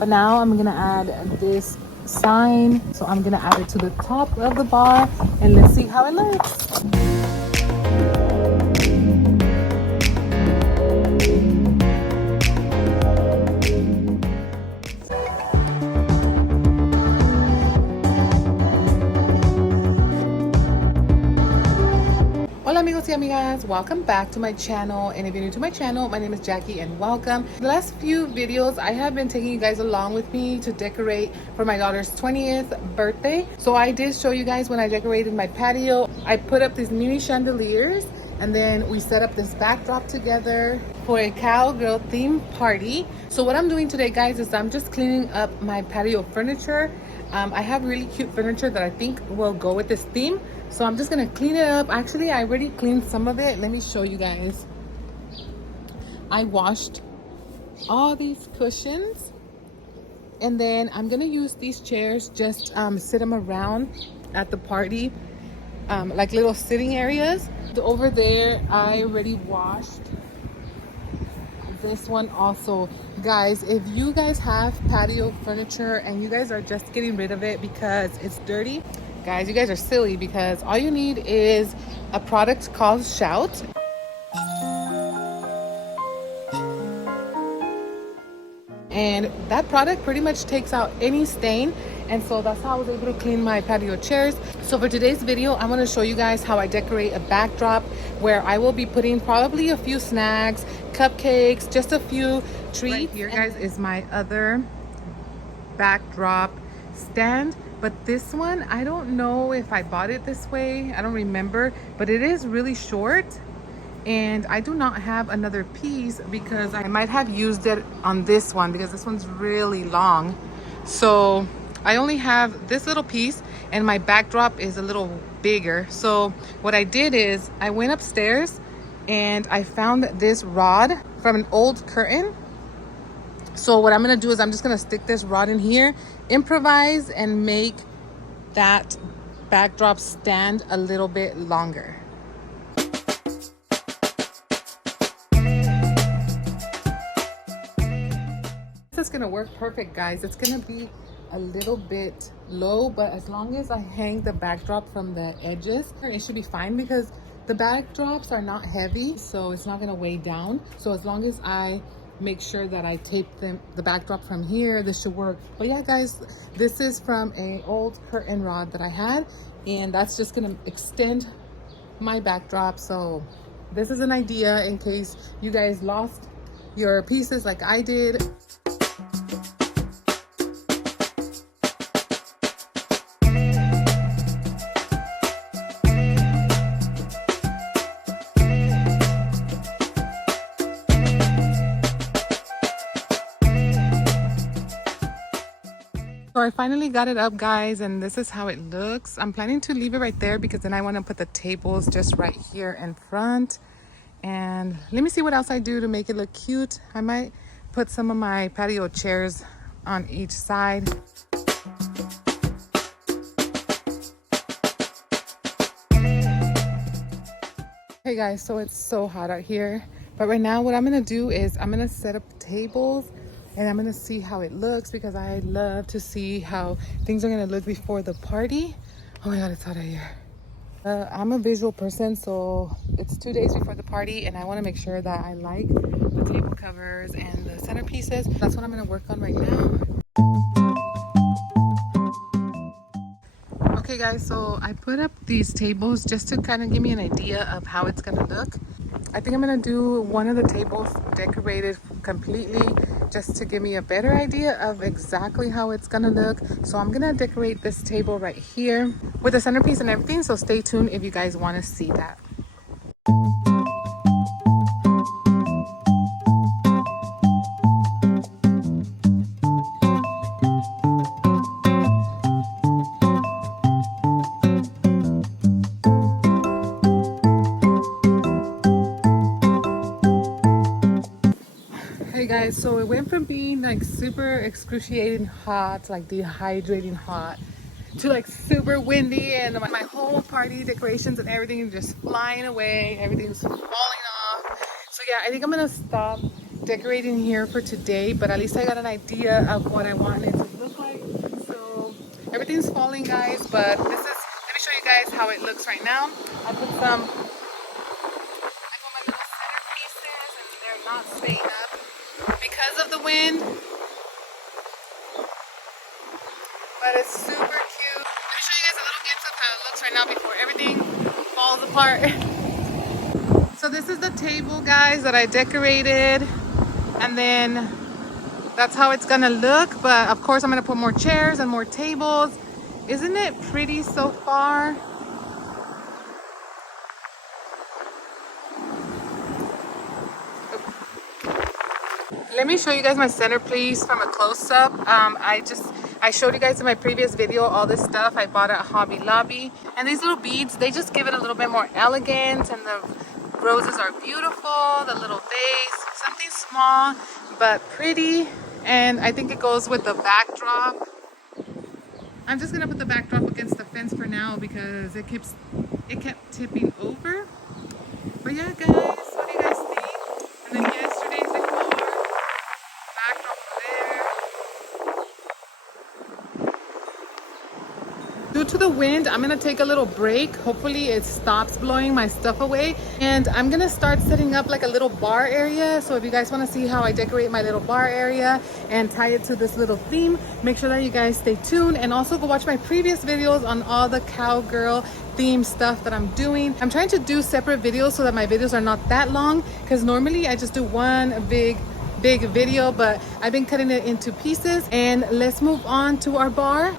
But now I'm gonna add this sign. So I'm gonna add it to the top of the bar and let's see how it looks. Hola amigos y amigas, welcome back to my channel. And if you're new to my channel, my name is Jackie and welcome. The last few videos I have been taking you guys along with me to decorate for my daughter's 20th birthday. So I did show you guys when I decorated my patio. I put up these mini chandeliers and then we set up this backdrop together for a cowgirl theme party. So what I'm doing today guys is I'm just cleaning up my patio furniture. I have really cute furniture that I think will go with this theme. So I'm just gonna clean it up. Actually, I already cleaned some of it. Let me show you guys. I washed all these cushions. And then I'm gonna use these chairs, just sit them around at the party, like little sitting areas. Over there, I already washed this one also. Guys, if you guys have patio furniture and you guys are just getting rid of it because it's dirty, guys, you guys are silly, because all you need is a product called Shout. And that product pretty much takes out any stain. And so that's how I was able to clean my patio chairs. So for today's video, I'm going to show you guys how I decorate a backdrop where I will be putting probably a few snacks, cupcakes, just a few treats. Right here, guys, is my other backdrop stand. But this one, I don't know if I bought it this way. I don't remember, but it is really short. And I do not have another piece because I might have used it on this one because this one's really long. So I only have this little piece and my backdrop is a little bigger. So what I did is I went upstairs and I found this rod from an old curtain. So what I'm gonna do is I'm just gonna stick this rod in here, improvise, and make that backdrop stand a little bit longer. This is gonna work perfect, guys. It's gonna be a little bit low, but as long as I hang the backdrop from the edges, it should be fine because the backdrops are not heavy, so it's not gonna weigh down. So as long as I make sure that I tape the backdrop from here, this should work. But yeah, guys, this is from an old curtain rod that I had, and that's just gonna extend my backdrop. So this is an idea in case you guys lost your pieces like I did. So I finally got it up, guys, and this is how it looks. I'm planning to leave it right there because then I want to put the tables just right here in front. And let me see what else I do to make it look cute. I might put some of my patio chairs on each side. Hey guys, so it's so hot out here. But right now what I'm going to do is I'm going to set up the tables. And I'm gonna see how it looks because I love to see how things are gonna look before the party. Oh my god, it's hot out here. I'm a visual person, so it's 2 days before the party and I want to make sure that I like the table covers and the centerpieces. That's what I'm gonna work on right now. Okay guys, so I put up these tables just to kind of give me an idea of how it's gonna look. I think I'm gonna do one of the tables decorated completely just to give me a better idea of exactly how it's gonna look. So I'm gonna decorate this table right here with the centerpiece and everything, so stay tuned if you guys want to see that. Hey guys, so it went from being like super excruciating hot, like dehydrating hot, to like super windy, and my whole party decorations and everything is just flying away. Everything's falling off. So yeah, I think I'm gonna stop decorating here for today, but at least I got an idea of what I want it to look like. So everything's falling, guys, but this is, let me show you guys how it looks right now. I put my little centerpieces and they're not staying up because of the wind, but it's super cute. Let me show you guys a little glimpse of how it looks right now before everything falls apart. So this is the table, guys, that I decorated, and then that's how it's gonna look. But of course I'm gonna put more chairs and more tables. Isn't it pretty so far? Let me show you guys my centerpiece from a close-up. I showed you guys in my previous video all this stuff I bought at Hobby Lobby, and these little beads, they just give it a little bit more elegance, and the roses are beautiful, the little vase, something small but pretty, and I think it goes with the backdrop. I'm just gonna put the backdrop against the fence for now because it kept tipping over. But yeah, guys, what do you guys think? And then yesterday's decor, backdrop there. Due to the wind, I'm gonna take a little break. Hopefully it stops blowing my stuff away. And I'm gonna start setting up like a little bar area. So if you guys wanna see how I decorate my little bar area and tie it to this little theme, make sure that you guys stay tuned. And also go watch my previous videos on all the cowgirl theme stuff that I'm doing. I'm trying to do separate videos so that my videos are not that long, because normally I just do one big video, but I've been cutting it into pieces. And let's move on to our bar.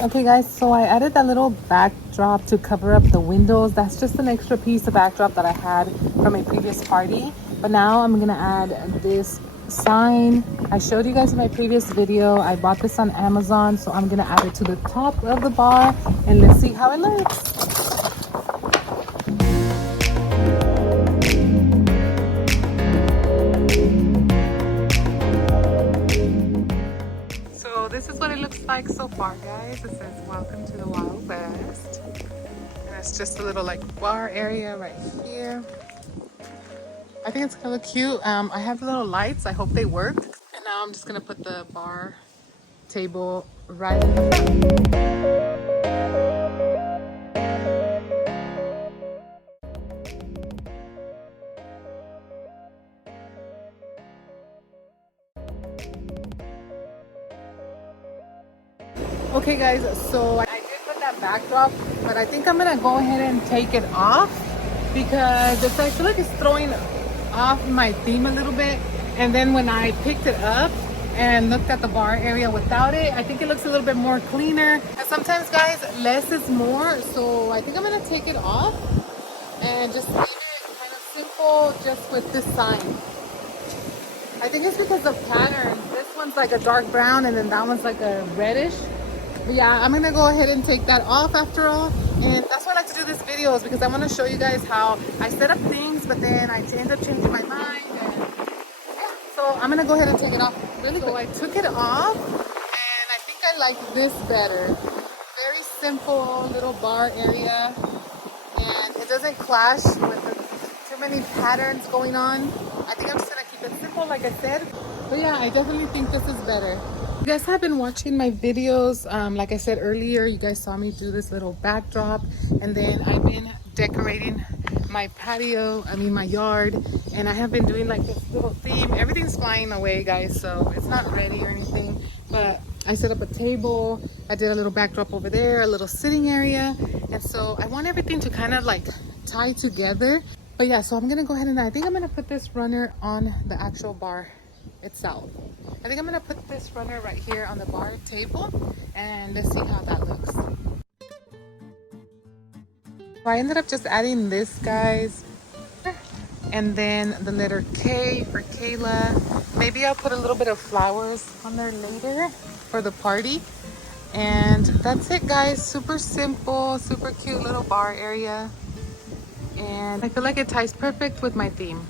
Okay guys, so I added that little backdrop to cover up the windows. That's just an extra piece of backdrop that I had from a previous party. But now I'm gonna add this sign. I showed you guys in my previous video. I bought this on Amazon, so I'm gonna add it to the top of the bar and let's see how it looks. This is what it looks like so far, guys. It says welcome to the Wild West, and it's just a little like bar area right here. I think it's kind of cute. I have the little lights. I hope they work. And now I'm just gonna put the bar table right in the front. Okay guys, so I did put that backdrop, but I think I'm gonna go ahead and take it off because I feel like it's throwing off my theme a little bit. And then when I picked it up and looked at the bar area without it, I think it looks a little bit more cleaner. And sometimes, guys, less is more. So I think I'm gonna take it off and just leave it kind of simple just with this sign. I think it's because of pattern. This one's like a dark brown and then that one's like a reddish. But yeah, I'm gonna go ahead and take that off after all. And that's why I like to do these videos, because I want to show you guys how I set up things, but then I end up changing my mind. And yeah, so I'm gonna go ahead and take it off really quick. So I took it off and I think I like this better. Very simple little bar area, and it doesn't clash with too many patterns going on. I think I'm just gonna keep it simple like I said. But yeah, I definitely think this is better. You guys have been watching my videos. Like I said earlier, you guys saw me do this little backdrop, and then I've been decorating my patio, my yard, and I have been doing like this little theme. Everything's flying away, guys, so it's not ready or anything, but I set up a table. I did a little backdrop over there, a little sitting area, and so I want everything to kind of like tie together. But yeah, so I'm gonna go ahead and I think I'm gonna put this runner on the actual bar itself. I think I'm gonna put this runner right here on the bar table, and let's see how that looks. So I ended up just adding this, guys, and then the letter K for Kayla. Maybe I'll put a little bit of flowers on there later for the party. And that's it, guys. Super simple, super cute little bar area. And I feel like it ties perfect with my theme.